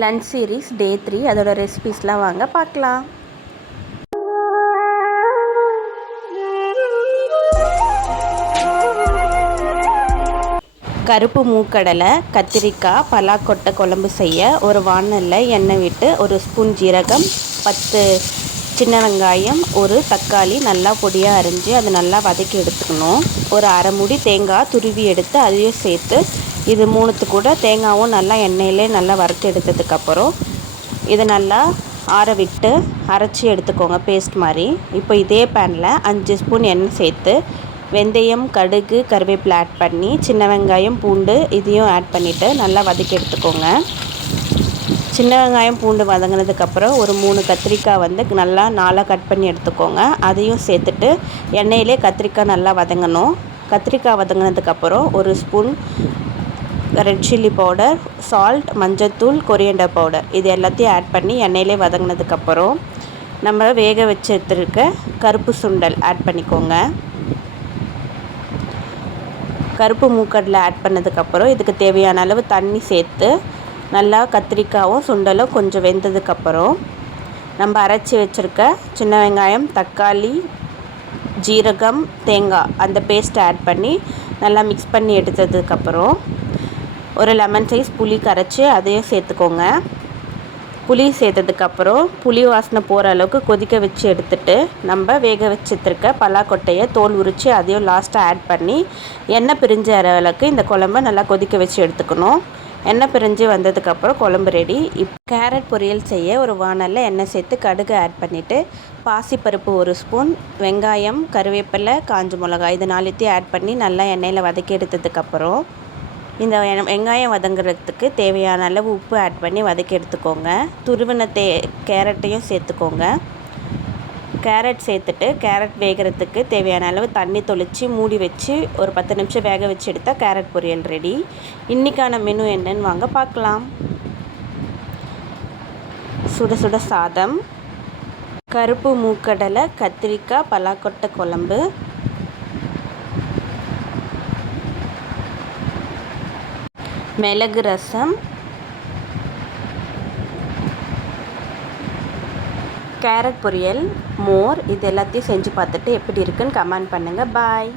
Lunch series டே 3 அதோட ரெசிபீஸ்லாம் வாங்க பார்க்கலாம். கருப்பு மூக்கடலை, கத்திரிக்காய், பலாக்கொட்டை குழம்பு செய்ய ஒரு வாணலில் எண்ணெய் விட்டு ஒரு ஸ்பூன் ஜீரகம், 10 சின்ன வெங்காயம், ஒரு தக்காளி நல்லா பொடியாக அரிஞ்சு அதை நல்லா வதக்கி எடுத்துக்கணும். ஒரு அரை மூடி தேங்காய் துருவி எடுத்து அதையும் சேர்த்து இது மூணுத்து கூட தேங்காயும் நல்லா எண்ணெயிலே நல்லா வறுத்து எடுத்ததுக்கப்புறம் இதை நல்லா ஆற விட்டு அரைச்சி எடுத்துக்கோங்க பேஸ்ட் மாதிரி. இப்போ இதே பேனில் 5 ஸ்பூன் எண்ணெய் சேர்த்து வெந்தயம், கடுகு, கருவேப்பிலை ஆட் பண்ணி சின்ன வெங்காயம், பூண்டு இதையும் ஆட் பண்ணிவிட்டு நல்லா வதக்கி எடுத்துக்கோங்க. சின்ன வெங்காயம், பூண்டு வதங்கினதுக்கப்புறம் ஒரு 3 கத்திரிக்காய் நல்லா 4 கட் பண்ணி எடுத்துக்கோங்க. அதையும் சேர்த்துட்டு எண்ணெயிலே கத்திரிக்காய் நல்லா வதங்கணும். கத்திரிக்காய் வதங்கினதுக்கப்புறம் ஒரு spoon red chilli powder, salt, மஞ்சத்தூள், கொரியண்டர் பவுடர் இது எல்லாத்தையும் ஆட் பண்ணி எண்ணெயிலே வதங்கினதுக்கப்புறம் நம்ம வேக வச்சு எடுத்துருக்க கருப்பு சுண்டல் ஆட் பண்ணிக்கோங்க. கருப்பு மூக்கடலை ஆட் பண்ணதுக்கப்புறம் இதுக்கு தேவையான அளவு தண்ணி சேர்த்து நல்லா கத்திரிக்காயும் சுண்டலும் கொஞ்சம் வெந்ததுக்கப்புறம் நம்ம அரைச்சி வச்சுருக்க சின்ன வெங்காயம், தக்காளி, ஜீரகம், தேங்காய் அந்த பேஸ்ட்டை ஆட் பண்ணி நல்லா மிக்ஸ் பண்ணி எடுத்ததுக்கப்புறம் ஒரு லெமன் சைஸ் புளி கரைச்சி அதையும் சேர்த்துக்கோங்க. புளி சேர்த்ததுக்கப்புறம் புளி வாசனை போகிற அளவுக்கு கொதிக்க வச்சு எடுத்துகிட்டு நம்ம வேக வச்சுருக்க பலாக்கொட்டையை தோல் உரித்து அதையும் லாஸ்ட்டாக ஆட் பண்ணி எண்ணெய் பிரிஞ்சு வர அளவுக்கு இந்த குழம்ப நல்லா கொதிக்க வச்சு எடுத்துக்கணும். எண்ணெய் பிரிஞ்சு வந்ததுக்கப்புறம் குழம்பு ரெடி. கேரட் பொரியல் செய்ய ஒரு வாணலில் எண்ணெய் சேர்த்து கடுகு ஆட் பண்ணிவிட்டு பாசிப்பருப்பு ஒரு ஸ்பூன், வெங்காயம், கருவேப்பிலை, காஞ்ச மிளகாய் இது 4த்தையும் ஆட் பண்ணி நல்லா எண்ணெயில் வதக்கி எடுத்ததுக்கப்புறம் இந்த வெங்காயம் வதங்குறதுக்கு தேவையான அளவு உப்பு ஆட் பண்ணி வதக்கி எடுத்துக்கோங்க. துருவின கேரட்டையும் சேர்த்துக்கோங்க. கேரட் சேர்த்துட்டு கேரட் வேகிறதுக்கு தேவையான அளவு தண்ணி தொளித்து மூடி வச்சு ஒரு 10 நிமிஷம் வேக வச்சு எடுத்தால் கேரட் பொரியல் ரெடி. இன்றைக்கான மெனு என்னன்னு வாங்க பார்க்கலாம். சுட சுட சாதம், கருப்பு மூக்கடலை, கத்திரிக்காய், பலாக்கொட்டை குழம்பு, மிளகு ரசம், கேரட் பொரியல், மோர் இது எல்லாத்தையும் செஞ்சு பார்த்துட்டு எப்படி இருக்குன்னு கமெண்ட் பண்ணுங்கள். பாய்.